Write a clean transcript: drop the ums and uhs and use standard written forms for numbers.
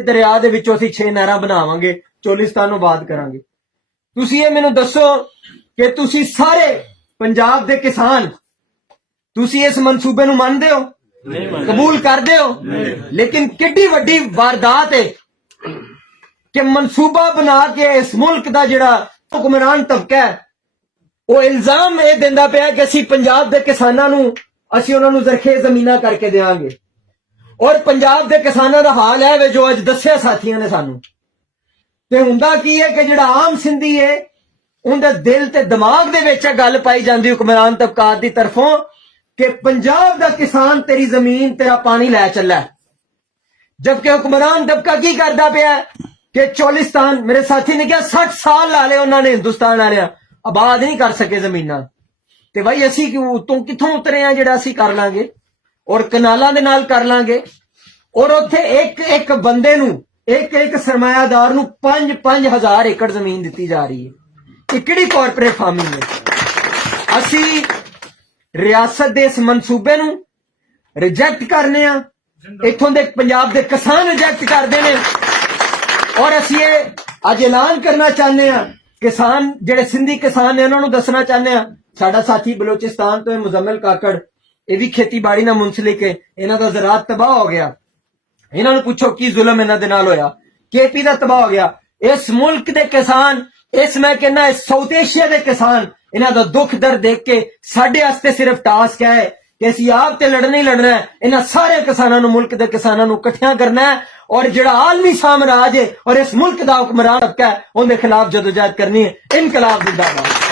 ਦਰਿਆ ਦੇ ਵਿੱਚੋਂ ਅਸੀਂ 6 ਨਹਿਰਾਂ ਬਣਾਵਾਂਗੇ, ਚੋਲਿਸਤਾਨ ਨੂੰ ਆਬਾਦ ਕਰਾਂਗੇ। ਤੁਸੀਂ ਇਹ ਮੈਨੂੰ ਦੱਸੋ ਕਿ ਤੁਸੀਂ ਸਾਰੇ ਪੰਜਾਬ ਦੇ ਕਿਸਾਨ ਤੁਸੀਂ ਇਸ ਮਨਸੂਬੇ ਨੂੰ ਮੰਨਦੇ ਹੋ, ਕਬੂਲ ਕਰਦੇ ਹੋ? ਲੇਕਿਨ ਕਿੱਡੀ ਵੱਡੀ ਵਾਰਦਾਤ ਹੈ ਕਿ ਮਨਸੂਬਾ ਬਣਾ ਕੇ ਇਸ ਮੁਲਕ ਦਾ ਜਿਹੜਾ ਹੁਕਮਰਾਨ ਤਬਕਾ ਹੈ ਉਹ ਇਲਜ਼ਾਮ ਇਹ ਦਿੰਦਾ ਪਿਆ ਕਿ ਅਸੀਂ ਪੰਜਾਬ ਦੇ ਕਿਸਾਨਾਂ ਨੂੰ ਅਸੀਂ ਉਹਨਾਂ ਨੂੰ ਜ਼ਰਖੇਜ਼ ਜ਼ਮੀਨਾਂ ਕਰਕੇ ਦੇਵਾਂਗੇ। ਔਰ ਪੰਜਾਬ ਦੇ ਕਿਸਾਨਾਂ ਦਾ ਹਾਲ ਹੈ ਵੇ ਜੋ ਅੱਜ ਦੱਸਿਆ ਸਾਥੀਆਂ ਨੇ ਸਾਨੂੰ। ਤੇ ਹੁੰਦਾ ਕੀ ਹੈ ਕਿ ਜਿਹੜਾ ਆਮ ਸਿੰਧੀ ਹੈ ਉਹਦੇ ਦਿਲ ਤੇ ਦਿਮਾਗ ਦੇ ਵਿੱਚ ਗੱਲ ਪਾਈ ਜਾਂਦੀ ਹੁਕਮਰਾਨ ਤਬਕਾਤ ਦੀ ਤਰਫੋਂ ਕਿ ਪੰਜਾਬ ਦਾ ਕਿਸਾਨ ਤੇਰੀ ਜ਼ਮੀਨ ਤੇਰਾ ਪਾਣੀ ਲੈ ਚੱਲਾ, ਜਦਕਿ ਹੁਕਮਰਾਨ ਤਬਕਾ ਕੀ ਕਰਦਾ ਪਿਆ ਕਿ ਚੋਲਿਸਤਾਨ, ਮੇਰੇ ਸਾਥੀ ਨੇ ਕਿਹਾ 60 ਸਾਲ ਲਾ ਲਏ ਉਹਨਾਂ ਨੇ ਹਿੰਦੁਸਤਾਨ ਵਾਲਿਆਂ, ਆਬਾਦ ਨਹੀਂ ਕਰ ਸਕੇ ਜ਼ਮੀਨਾਂ। ਤੇ ਭਾਈ ਅਸੀਂ ਕਿੱਥੋਂ ਉਤਰੇ ਆ ਜਿਹੜਾ ਅਸੀਂ ਕਰ ਲਾਂਗੇ ਔਰ ਕਨਾਲਾਂ ਦੇ ਨਾਲ ਕਰ ਲਾਂਗੇ। ਔਰ ਉੱਥੇ ਇੱਕ ਬੰਦੇ ਨੂੰ ਇੱਕ ਸਰਮਾਇਆਦਾਰ ਨੂੰ 5,000 ਏਕੜ ਜ਼ਮੀਨ ਦਿੱਤੀ ਜਾ ਰਹੀ ਹੈ। ਇਹ ਕਿਹੜੀ ਕਾਰਪੋਰੇਟ ਫਾਰਮਿੰਗ ਹੈ? ਅਸੀਂ ਰਿਆਸਤ ਦੇ ਇਸ ਮਨਸੂਬੇ ਨੂੰ ਰਿਜੈਕਟ ਕਰਨੇ ਆ, ਇੱਥੋਂ ਦੇ ਪੰਜਾਬ ਦੇ ਕਿਸਾਨ ਰਿਜੈਕਟ ਕਰਦੇ ਨੇ। ਔਰ ਅਸੀਂ ਇਹ ਅੱਜ ਐਲਾਨ ਕਰਨਾ ਚਾਹੁੰਦੇ ਆ, ਕਿਸਾਨ ਜਿਹੜੇ ਸਿੰਧੀ ਕਿਸਾਨ ਨੇ ਉਹਨਾਂ ਨੂੰ ਦੱਸਣਾ ਚਾਹੁੰਦੇ ਆ। ਸਾਡਾ ਸਾਥੀ ਬਲੋਚਿਸਤਾਨ ਤੋਂ ਮੁਜ਼ਮਲ ਕਾਕੜ, ਇਹ ਵੀ ਖੇਤੀਬਾੜੀ ਨਾਲ ਮੁੰਸਲਿਕ ਹੈ, ਇਹਨਾਂ ਦਾ ਜ਼ਰਾਤ ਤਬਾਹ ਹੋ ਗਿਆ। ਇਹਨਾਂ ਨੂੰ ਪੁੱਛੋ ਕੀ ਜ਼ੁਲਮ ਇਹਨਾਂ ਦੇ ਨਾਲ ਹੋਇਆ। KP ਦਾ ਤਬਾਹ ਹੋ ਗਿਆ। ਇਸ ਮੁਲਕ ਦੇ ਕਿਸਾਨ, ਇਸ ਮੈਂ ਕਹਿੰਦਾ ਸਾਊਥ ਏਸ਼ੀਆ ਦੇ ਕਿਸਾਨ, ਇਹਨਾਂ ਦਾ ਦੁੱਖ ਦਰਦ ਦੇਖ ਕੇ ਸਾਡੇ ਵਾਸਤੇ ਸਿਰਫ ਟਾਸਕ ਹੈ ਕਿ ਅਸੀਂ ਆਪ ਤੇ ਲੜਨਾ ਹੀ ਲੜਨਾ ਹੈ। ਇਹਨਾਂ ਸਾਰੇ ਕਿਸਾਨਾਂ ਨੂੰ, ਮੁਲਕ ਦੇ ਕਿਸਾਨਾਂ ਨੂੰ ਇਕੱਠਿਆਂ ਕਰਨਾ ਹੈ ਔਰ ਜਿਹੜਾ ਆਲਮੀ ਸਾਮਰਾਜ ਹੈ ਔਰ ਇਸ ਮੁਲਕ ਦਾ ਹੁਕਮਰਾਨ ਤਬਕਾ ਹੈ ਉਹਦੇ ਖਿਲਾਫ ਜਦੋਜਹਿਦ ਕਰਨੀ ਹੈ। ਇਨਕਲਾਬ ਜ਼ਿੰਦਾਬਾਦ।